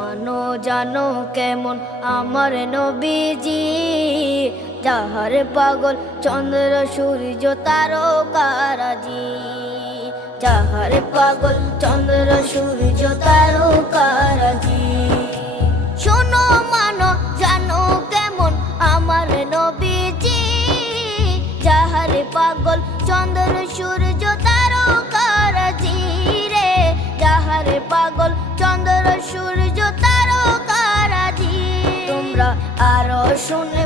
মানো জানো কেমন আমার নবীজি, যাহার পাগল চন্দ্র সূর্য তারকারাজি, যাহার পাগল চন্দ্র সূর্য তারকারাজি। শোনো মানো জানো কেমন আমার নবীজি, যাহার পাগল চন্দ্র সূর্য তারকারাজি রে, যাহার পাগল চন্দ্র সূর্য তারকারাজি। তোমরা আরো শুনে